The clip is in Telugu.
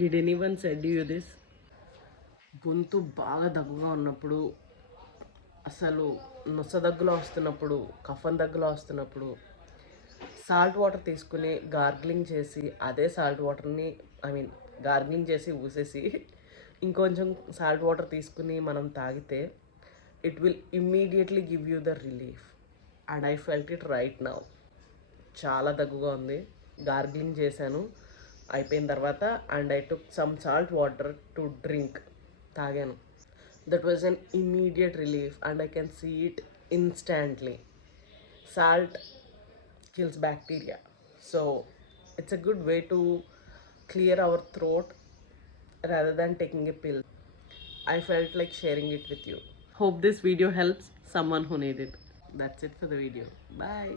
Did anyone said you this? గొంతు బాగా దగ్గుగా ఉన్నప్పుడు, అసలు నొస దగ్గులో వస్తున్నప్పుడు, కఫన్ దగ్గులో వస్తున్నప్పుడు సాల్ట్ వాటర్ తీసుకుని గార్గ్లింగ్ చేసి, అదే సాల్ట్ వాటర్ని గార్గ్లింగ్ చేసి ఊసేసి ఇంకొంచెం సాల్ట్ వాటర్ తీసుకుని మనం తాగితే it will immediately give you the relief. And I felt it right now. చాలా దగ్గుగా ఉంది, గార్గ్లింగ్ చేశాను అయిపోయిన తర్వాత, and I took some salt water to drink, తాగాను. That was an immediate relief and I can see it instantly. Salt kills bacteria, so it's a good way to clear our throat rather than taking a pill. I felt like sharing it with you. Hope this video helps someone who needed it. That's it for the video. Bye.